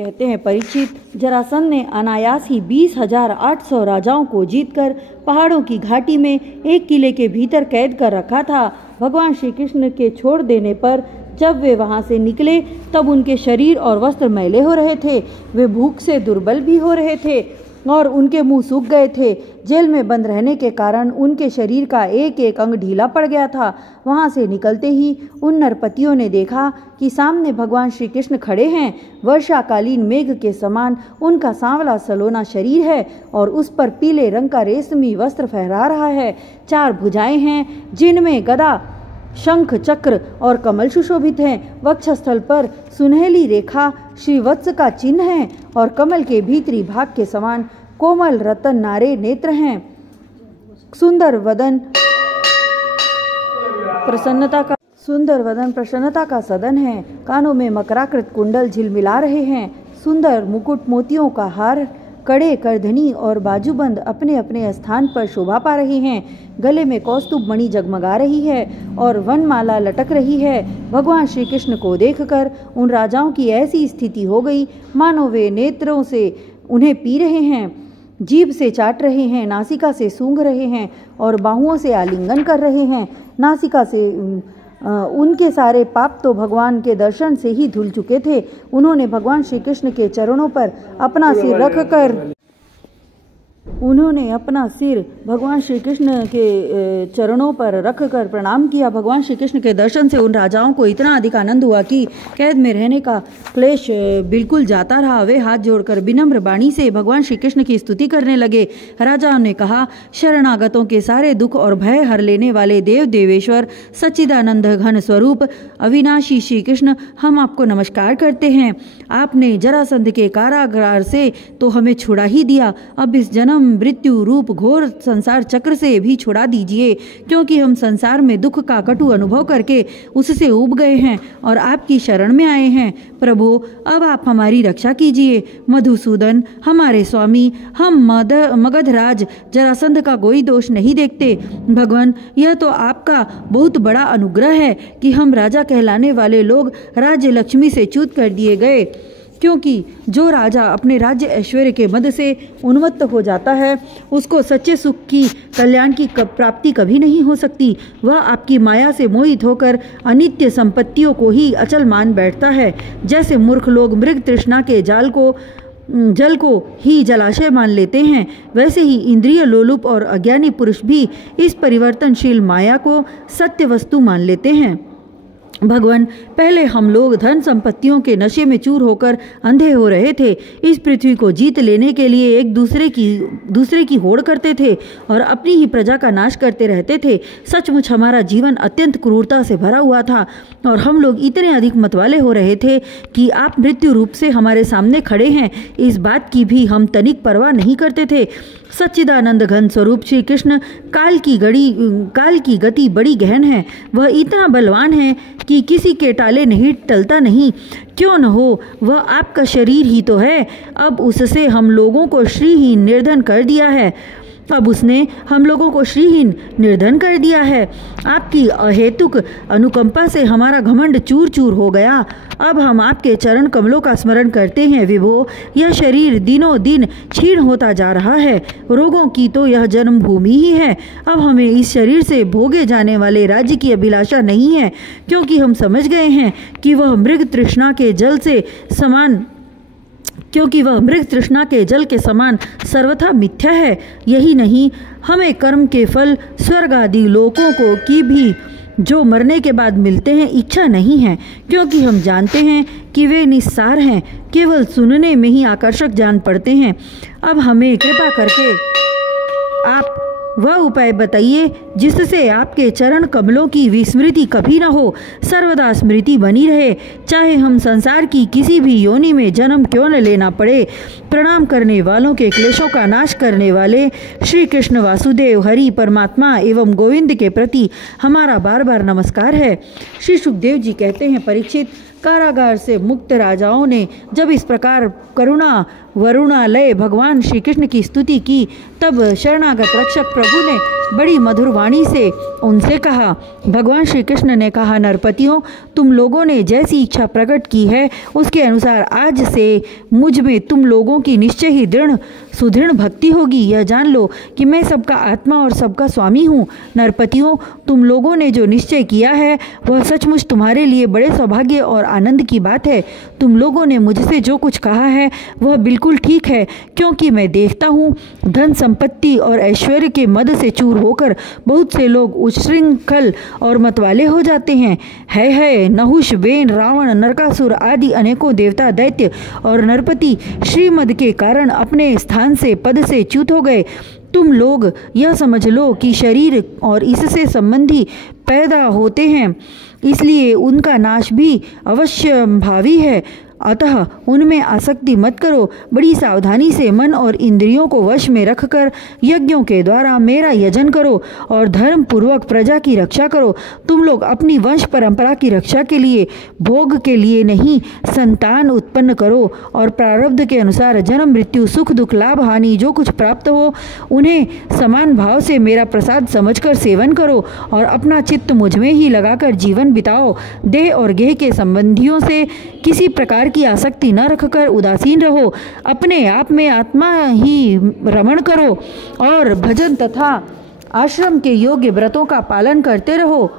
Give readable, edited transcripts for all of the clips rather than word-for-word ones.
कहते हैं परीक्षित, जरासंध ने अनायास ही 20,800 राजाओं को जीतकर पहाड़ों की घाटी में एक किले के भीतर कैद कर रखा था। भगवान श्री कृष्ण के छोड़ देने पर जब वे वहां से निकले तब उनके शरीर और वस्त्र मैले हो रहे थे। वे भूख से दुर्बल भी हो रहे थे और उनके मुंह सूख गए थे। जेल में बंद रहने के कारण उनके शरीर का एक एक अंग ढीला पड़ गया था। वहां से निकलते ही उन नरपतियों ने देखा कि सामने भगवान श्री कृष्ण खड़े हैं। वर्षाकालीन मेघ के समान उनका सांवला सलोना शरीर है और उस पर पीले रंग का रेशमी वस्त्र फहरा रहा है। 4 भुजाएं हैं जिनमें गदा, शंख, चक्र और कमल सुशोभित हैं। वक्षस्थल पर सुनहली रेखा श्रीवत्स का चिन्ह है और कमल के भीतरी भाग के समान कोमल रतन नारे नेत्र हैं। सुंदर वदन प्रसन्नता का सदन है। कानों में मकराकृत कुंडल झिलमिला रहे हैं। सुंदर मुकुट, मोतियों का हार, कड़े, करधनी और बाजूबंद अपने अपने स्थान पर शोभा पा रहे हैं। गले में कौस्तुभ मणि जगमगा रही है और वनमाला लटक रही है। भगवान श्री कृष्ण को देखकर उन राजाओं की ऐसी स्थिति हो गई मानो वे नेत्रों से उन्हें पी रहे हैं, जीभ से चाट रहे हैं, नासिका से सूंघ रहे हैं और बाहुओं से आलिंगन कर रहे हैं। नासिका से उनके सारे पाप तो भगवान के दर्शन से ही धुल चुके थे। उन्होंने भगवान श्री कृष्ण के चरणों पर अपना सिर भगवान श्री कृष्ण के चरणों पर रखकर प्रणाम किया। भगवान श्री कृष्ण के दर्शन से उन राजाओं को इतना अधिक आनंद हुआ कि कैद में रहने का क्लेश बिल्कुल जाता रहा। वे हाथ जोड़कर विनम्र वाणी से भगवान श्री कृष्ण की स्तुति करने लगे। राजाओं ने कहा, शरणागतों के सारे दुख और भय हर लेने वाले देव देवेश्वर सच्चिदानंद घन स्वरूप अविनाशी श्री कृष्ण, हम आपको नमस्कार करते हैं। आपने जरासंध के कारागार से तो हमें छुड़ा ही दिया, अब इस जन्म मृत्यु रूप घोर संसार चक्र से भी छुड़ा दीजिए, क्योंकि हम संसार में दुख का कटु अनुभव करके उससे ऊब गए हैं और आपकी शरण में आए हैं। प्रभु, अब आप हमारी रक्षा कीजिए। मधुसूदन, हमारे स्वामी, हम मगधराज जरासंध का कोई दोष नहीं देखते। भगवान, यह तो आपका बहुत बड़ा अनुग्रह है कि हम राजा कहलाने वाले लोग राज्य लक्ष्मी से च्युत कर दिए गए, क्योंकि जो राजा अपने राज्य ऐश्वर्य के मद से उन्मत्त हो जाता है उसको सच्चे सुख की, कल्याण की प्राप्ति कभी नहीं हो सकती। वह आपकी माया से मोहित होकर अनित्य संपत्तियों को ही अचल मान बैठता है। जैसे मूर्ख लोग मृग तृष्णा के जल को ही जलाशय मान लेते हैं, वैसे ही इंद्रिय लोलुप और अज्ञानी पुरुष भी इस परिवर्तनशील माया को सत्य वस्तु मान लेते हैं। भगवान, पहले हम लोग धन संपत्तियों के नशे में चूर होकर अंधे हो रहे थे। इस पृथ्वी को जीत लेने के लिए एक दूसरे की होड़ करते थे और अपनी ही प्रजा का नाश करते रहते थे। सचमुच हमारा जीवन अत्यंत क्रूरता से भरा हुआ था और हम लोग इतने अधिक मतवाले हो रहे थे कि आप मृत्यु रूप से हमारे सामने खड़े हैं, इस बात की भी हम तनिक परवाह नहीं करते थे। सच्चिदानंद घन स्वरूप श्री कृष्ण, काल की गति बड़ी गहन है। वह इतना बलवान है कि किसी के टाले नहीं टलता नहीं। क्यों न हो, वह आपका शरीर ही तो है। अब उससे हम लोगों को श्रीहीन निर्धन कर दिया है। आपकी अहेतुक अनुकंपा से हमारा घमंड चूर चूर हो गया। अब हम आपके चरण कमलों का स्मरण करते हैं। विभो, यह शरीर दिनों दिन क्षीण होता जा रहा है। रोगों की तो यह जन्मभूमि ही है। अब हमें इस शरीर से भोगे जाने वाले राज्य की अभिलाषा नहीं है, क्योंकि हम समझ गए हैं कि वह मृग तृष्णा के जल के समान सर्वथा मिथ्या है। यही नहीं, हमें कर्म के फल स्वर्ग आदि लोकों को की भी जो मरने के बाद मिलते हैं इच्छा नहीं है, क्योंकि हम जानते हैं कि वे निस्सार हैं, केवल सुनने में ही आकर्षक जान पड़ते हैं। अब हमें कृपा करके आप वह उपाय बताइए जिससे आपके चरण कमलों की विस्मृति कभी न हो, सर्वदा स्मृति बनी रहे, चाहे हम संसार की किसी भी योनि में जन्म क्यों न लेना पड़े। प्रणाम करने वालों के क्लेशों का नाश करने वाले श्री कृष्ण वासुदेव हरि परमात्मा एवं गोविंद के प्रति हमारा बार बार नमस्कार है। श्री सुखदेव जी कहते हैं, परीक्षित, कारागार से मुक्त राजाओं ने जब इस प्रकार करुणा वरुणालय भगवान श्री कृष्ण की स्तुति की। तब शरणागत रक्षक प्रभु ने बड़ी मधुर वाणी से उनसे कहा। भगवान श्री कृष्ण ने कहा, नरपतियों, तुम लोगों ने जैसी इच्छा प्रकट की है उसके अनुसार आज से मुझ में तुम लोगों की निश्चय ही दृढ़ सुदृढ़ भक्ति होगी। यह जान लो कि मैं सबका आत्मा और सबका स्वामी हूँ। नरपतियों, तुम लोगों ने जो निश्चय किया है वह सचमुच तुम्हारे लिए बड़े सौभाग्य और आनंद की बात है। तुम लोगों ने मुझसे जो कुछ कहा है वह बिल्कुल ठीक है, क्योंकि मैं देखता हूँ धन संपत्ति और ऐश्वर्य के मद से चूर होकर बहुत से लोग उच्छृंखल और मतवाले हो जाते हैं। है नहुष, बेन, रावण, नरकासुर आदि अनेकों देवता, दैत्य और नरपति श्रीमद के कारण अपने स्थान से पद से च्युत हो गए। तुम लोग यह समझ लो कि शरीर और इससे संबंधी पैदा होते हैं, इसलिए उनका नाश भी अवश्य भावी है। अतः उनमें आसक्ति मत करो। बड़ी सावधानी से मन और इंद्रियों को वश में रखकर यज्ञों के द्वारा मेरा यजन करो और धर्म पूर्वक प्रजा की रक्षा करो। तुम लोग अपनी वंश परंपरा की रक्षा के लिए, भोग के लिए नहीं, संतान उत्पन्न करो और प्रारब्ध के अनुसार जन्म, मृत्यु, सुख, दुख, लाभ, हानि जो कुछ प्राप्त हो उन्हें समान भाव से मेरा प्रसाद समझकर सेवन करो और अपना चित्त मुझ में ही लगाकर जीवन बिताओ। देह और गेह के संबंधियों से किसी प्रकार की आसक्ति न रखकर उदासीन रहो। अपने आप में आत्मा ही रमण करो और भजन तथा आश्रम के योग्य व्रतों का पालन करते रहो।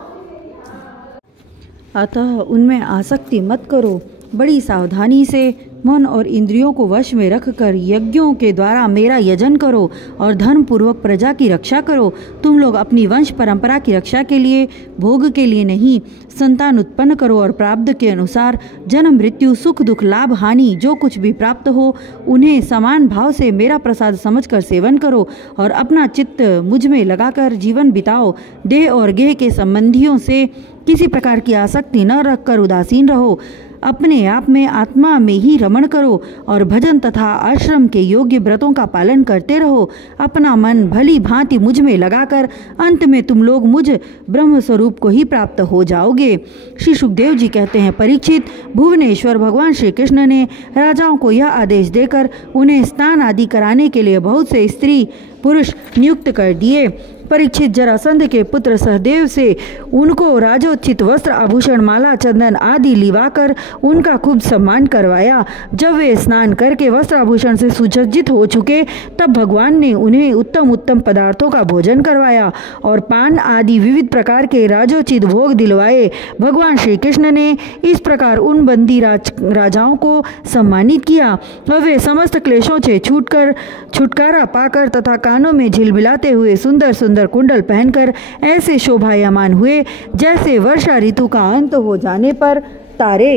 अतः उनमें आसक्ति मत करो। बड़ी सावधानी से मन और इंद्रियों को वश में रखकर यज्ञों के द्वारा मेरा यजन करो और धर्म पूर्वक प्रजा की रक्षा करो। तुम लोग अपनी वंश परंपरा की रक्षा के लिए, भोग के लिए नहीं, संतान उत्पन्न करो और प्रारब्ध के अनुसार जन्म, मृत्यु, सुख, दुख, लाभ, हानि जो कुछ भी प्राप्त हो उन्हें समान भाव से मेरा प्रसाद समझकर सेवन करो और अपना चित्त मुझ में लगाकर जीवन बिताओ। देह और गेह के संबंधियों से किसी प्रकार की आसक्ति न रखकर उदासीन रहो। अपने आप में आत्मा में ही रमण करो और भजन तथा आश्रम के योग्य व्रतों का पालन करते रहो। अपना मन भली भांति मुझ में लगाकर अंत में तुम लोग मुझ ब्रह्म स्वरूप को ही प्राप्त हो जाओगे। श्री सुखदेव जी कहते हैं, परीक्षित, भुवनेश्वर भगवान श्री कृष्ण ने राजाओं को यह आदेश देकर उन्हें स्नान आदि कराने के लिए बहुत से स्त्री पुरुष नियुक्त कर दिए। परीक्षित जरासंध के पुत्र सहदेव से उनको राजोचित वस्त्र, आभूषण, माला, चंदन आदि लिवाकर उनका खूब सम्मान करवाया। जब वे स्नान करके वस्त्र आभूषण से सुसज्जित हो चुके तब भगवान ने उन्हें उत्तम उत्तम पदार्थों का भोजन करवाया और पान आदि विविध प्रकार के राजोचित भोग दिलवाए। भगवान श्री कृष्ण ने इस प्रकार उन बंदी राजाओं को सम्मानित किया। वे समस्त क्लेशों से छुटकारा पाकर तथा कानों में झिलमिलाते हुए सुंदर सुंदर कुंडल पहनकर ऐसे शोभायमान हुए जैसे वर्षा ऋतु का अंत हो जाने पर तारे।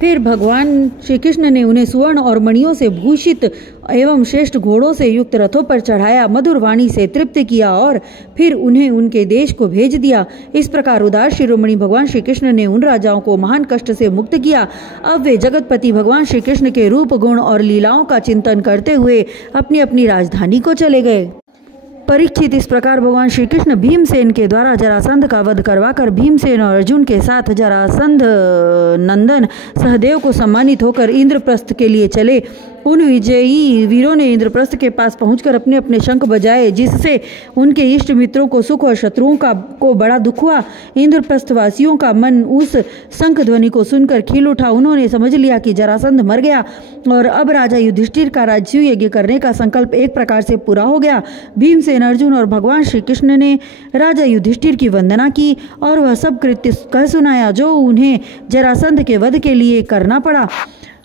फिर भगवान श्री कृष्ण ने उन्हें सुवर्ण और मणियों से भूषित एवं श्रेष्ठ घोड़ों से युक्त रथों पर चढ़ाया, मधुर वाणी से तृप्त किया और फिर उन्हें उनके देश को भेज दिया। इस प्रकार उदार शिरोमणि भगवान श्री कृष्ण ने उन राजाओं को महान कष्ट से मुक्त किया। अब वे जगतपति भगवान श्री कृष्ण के रूप, गुण और लीलाओं का चिंतन करते हुए अपनी अपनी राजधानी को चले गए। परीक्षित, इस प्रकार भगवान श्री कृष्ण भीमसेन के द्वारा जरासंध का वध करवाकर भीमसेन और अर्जुन के साथ जरासंध नंदन सहदेव को सम्मानित होकर इंद्रप्रस्थ के लिए चले। उन विजयी वीरों ने इंद्रप्रस्थ के पास पहुंचकर अपने अपने शंख बजाए, जिससे उनके इष्ट मित्रों को सुख और शत्रुओं को बड़ा दुख हुआ। इंद्रप्रस्थ वासियों का मन उस शंख ध्वनि को सुनकर खिल उठा। उन्होंने समझ लिया कि जरासंध मर गया और अब राजा युधिष्ठिर का राजसूय यज्ञ करने का संकल्प एक प्रकार से पूरा हो गया। भीमसेन, अर्जुन और भगवान श्री कृष्ण ने राजा युधिष्ठिर की वंदना की और वह सब कृत्य कह सुनाया जो उन्हें जरासंध के वध के लिए करना पड़ा।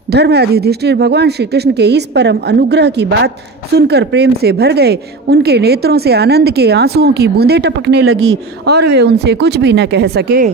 धर्मराज युधिष्ठिर भगवान श्री कृष्ण के इस परम अनुग्रह की बात सुनकर प्रेम से भर गए। उनके नेत्रों से आनंद के आंसुओं की बूंदें टपकने लगी और वे उनसे कुछ भी न कह सके।